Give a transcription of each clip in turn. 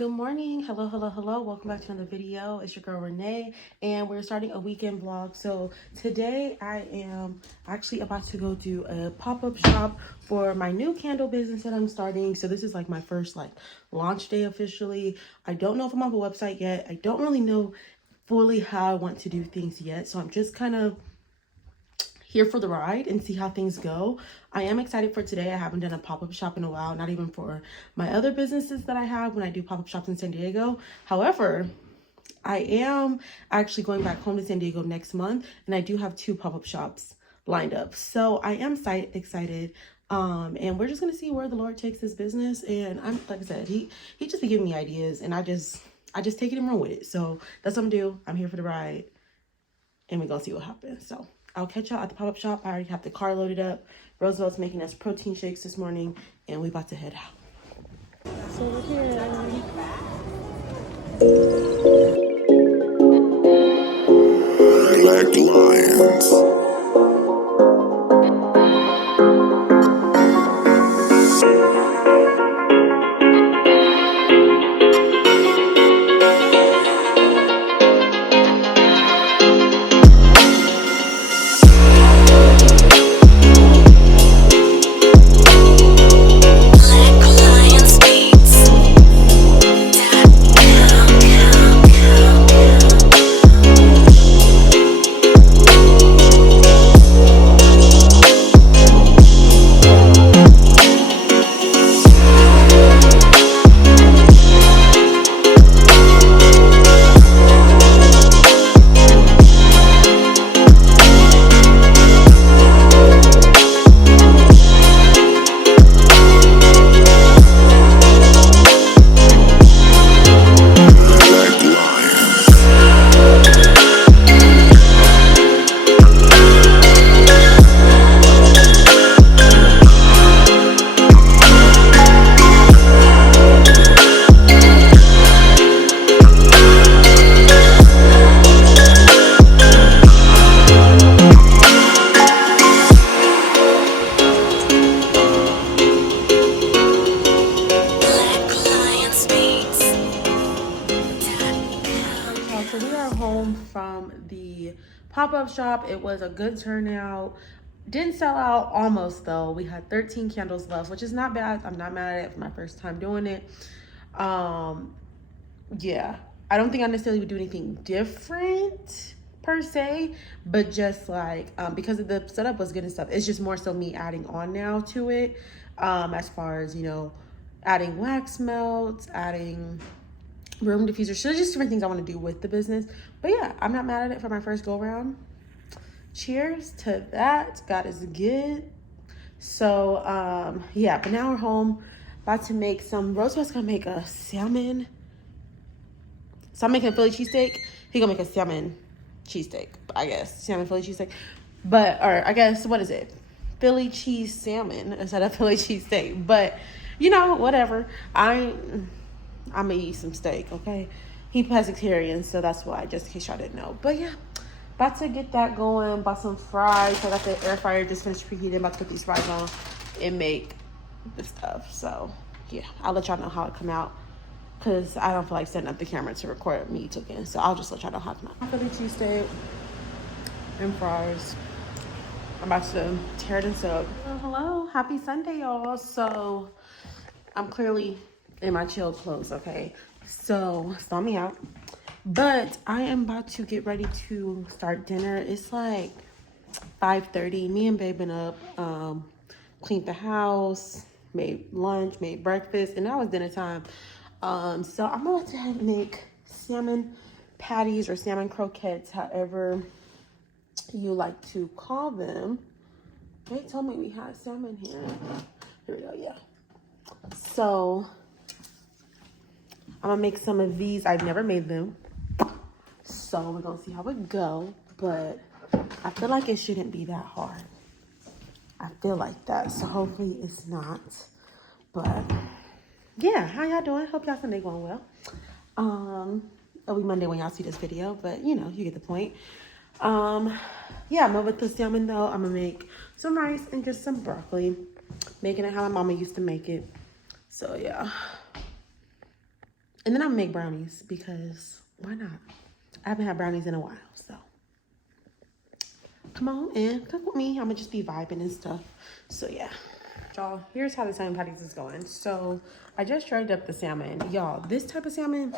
Good morning. Hello. Welcome back to another video. It's your girl Renee, and we're starting a weekend vlog. So today I am actually about to go do a pop-up shop for my new candle business that I'm starting. So this is like my first launch day officially. I don't know if I'm on the website yet. I don't really know fully how I want to do things yet. So I'm just kind of here for the ride and see how things go. I am excited for today. I haven't done a pop-up shop in a while, not even for my other businesses that I have when I do pop-up shops in San Diego. However, I am actually going back home to San Diego next month, and I do have 2 pop-up shops lined up. So I am excited. And we're just gonna see where the Lord takes this business. And I'm, like I said, he just be giving me ideas, and I just take it and run with it. So that's what I'm gonna do. I'm here for the ride, and we're gonna see what happens. So I'll catch y'all at the pop-up shop. I already have the car loaded up. Roosevelt's making us protein shakes this morning, and we about to head out. So we're here. Black Lions. So we are home from the pop-up shop. It was a good turnout. Didn't sell out, almost though. We had 13 candles left, which is not bad. I'm not mad at it for my first time doing it. Yeah, I don't think I necessarily would do anything different per se, but just because the setup was good and stuff, it's just more so me adding on now to it, as far as, adding wax melts, adding room diffuser. So just different things I want to do with the business. But yeah, I'm not mad at it for my first go around. Cheers to that. God is good. So yeah, but now we're home, about to make some. Roosevelt's gonna make a salmon. So I'm making a Philly cheesesteak. He gonna make a salmon cheesesteak, I guess. Salmon Philly cheesesteak. Or I guess, what is it? Philly cheese salmon instead of Philly cheesesteak. But whatever. I'm gonna eat some steak, okay? He pescatarian, so that's why, just in case y'all didn't know. But yeah, about to get that going. Bought some fries. So I got the air fryer just finished preheating. About to put these fries on and make the stuff. So yeah, I'll let y'all know how it come out, because I don't feel like setting up the camera to record me cooking. So I'll just let y'all know how it come out. Philly cheesesteak and fries. I'm about to tear this up. Hello, happy Sunday, y'all. So I'm clearly in my chill clothes, okay? So saw me out. But I am about to get ready to start dinner. It's like 5:30. Me and Babe been up, cleaned the house, made lunch, made breakfast, and now it's dinner time. So I'm about to make salmon patties or salmon croquettes, however you like to call them. They told me we had salmon here. Here we go, yeah. So I'm gonna make some of these. I've never made them, so we're gonna see how it go. But I feel like it shouldn't be that hard. I feel like that, so hopefully it's not. But yeah, how y'all doing? Hope y'all Sunday going well. It'll be Monday when y'all see this video, but you get the point. Yeah, I'm with the salmon though. I'm gonna make some rice and just some broccoli, making it how my mama used to make it. So yeah, And then I'm gonna make brownies because why not? I haven't had brownies in a while, so come on and cook with me. I'm gonna just be vibing and stuff. So yeah. Y'all, here's how the salmon patties is going. So I just shredded up the salmon. Y'all, this type of salmon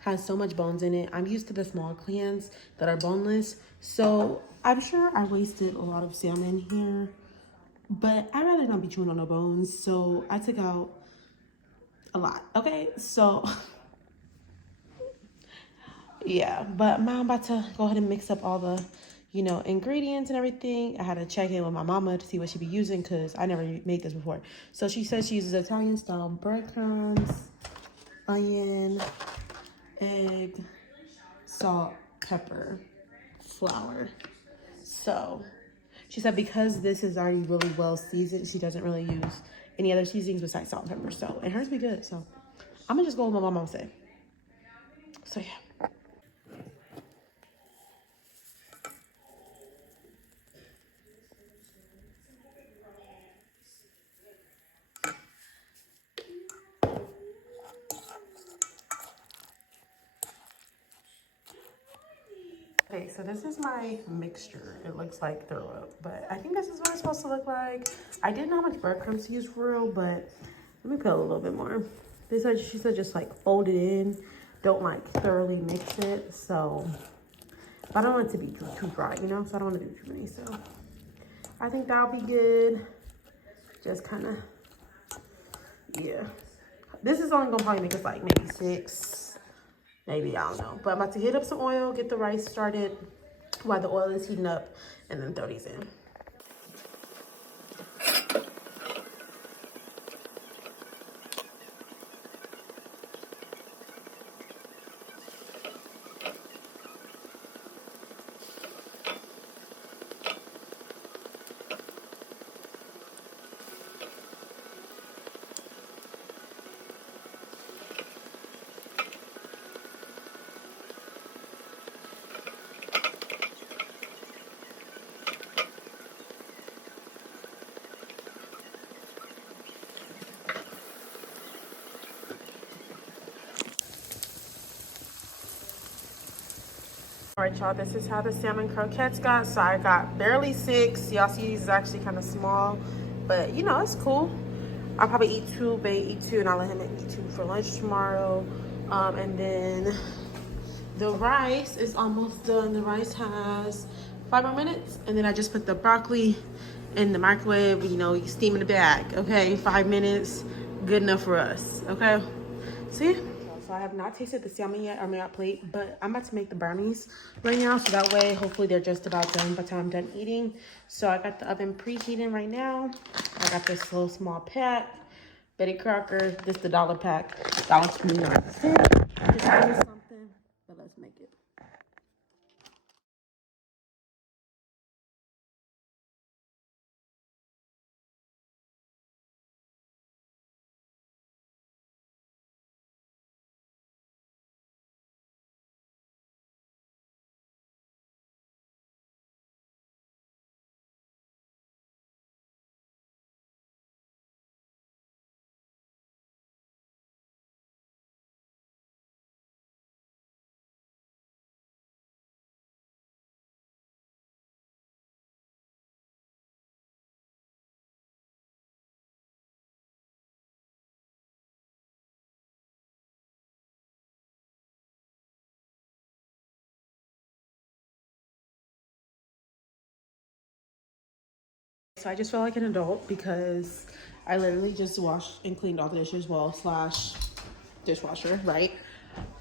has so much bones in it. I'm used to the small clans that are boneless. So I'm sure I wasted a lot of salmon here, but I'd rather not be chewing on the bones. So I took out a lot. Okay, so yeah, but now I'm about to go ahead and mix up all the, ingredients and everything. I had to check in with my mama to see what she be using because I never made this before. So she says she uses Italian style breadcrumbs, onion, egg, salt, pepper, flour. So she said because this is already really well seasoned, she doesn't really use any other seasonings besides salt and pepper. So, and hers be good. So I'm gonna just go with what my mom said. So yeah. Okay, so this is my mixture. It looks like throw up, but I think this is what it's supposed to look like. I didn't know how much breadcrumbs to use for real, but let me put a little bit more. She said just like fold it in. Don't like thoroughly mix it. So I don't want it to be too dry, So I don't want to do too many. So I think that'll be good. Just kind of, yeah. This is only gonna probably make us like maybe 6, maybe, I don't know. But I'm about to heat up some oil, get the rice started while the oil is heating up, and then throw these in. All right, y'all, this is how the salmon croquettes got. So I got barely 6. Y'all see these is actually kind of small, but it's cool. I'll probably eat 2, Bae eat 2, and I'll let him eat 2 for lunch tomorrow. And then the rice is almost done. The rice has 5 more minutes, and then I just put the broccoli in the microwave, steam in the bag, okay? 5 minutes, good enough for us, okay? See? So I have not tasted the salmon yet on my plate, but I'm about to make the brownies right now, so that way, hopefully they're just about done by the time I'm done eating. So I got the oven preheating right now. I got this little small pack, Betty Crocker, this the $1 pack, $1.29. Just give me something, but let's make it. So I just feel like an adult because I literally just washed and cleaned all the dishes, well, slash dishwasher, right?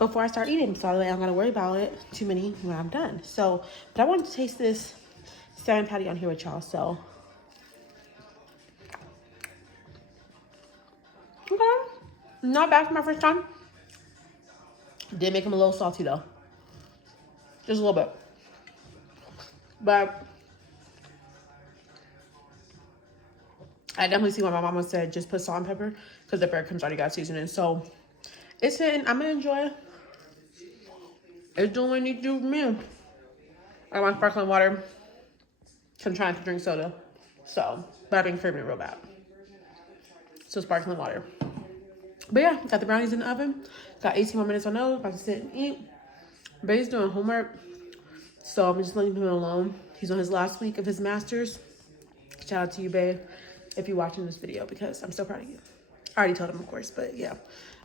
Before I start eating. So that way I don't gotta worry about it too many when I'm done. So, but I wanted to taste this salmon patty on here with y'all, so. Okay. Not bad for my first time. Did make them a little salty though. Just a little bit. But I definitely see why my mama said just put salt and pepper because the breadcrumbs already got seasoning. So it's in. I'm gonna enjoy it. It's doing what it needs to do for me. I want sparkling water. I'm trying to drink soda. So, but I've been craving it real bad. So sparkling water. But yeah, got the brownies in the oven. Got 18 more minutes on those. About to sit and eat. Bae's doing homework, so I'm just leaving him alone. He's on his last week of his master's. Shout out to you, babe, if you're watching this video, because I'm so proud of you. I already told him, of course, but yeah.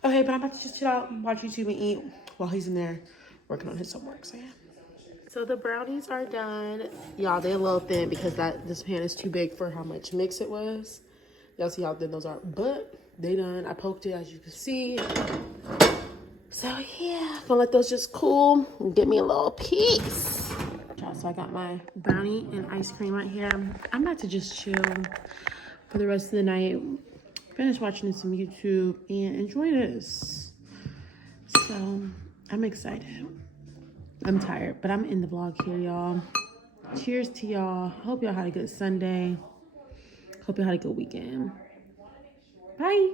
Okay, but I'm about to just chill out and watch YouTube and eat while he's in there working on his homework, so yeah. So the brownies are done. Y'all, they're a little thin because this pan is too big for how much mix it was. Y'all see how thin those are, but they done. I poked it, as you can see. So yeah, gonna let those just cool and get me a little piece. So I got my brownie and ice cream right here. I'm about to just chill for the rest of the night. Finish watching some YouTube and enjoy this. So I'm excited. I'm tired, but I'm in the vlog here, y'all. Cheers to y'all. Hope y'all had a good Sunday. Hope y'all had a good weekend. Bye.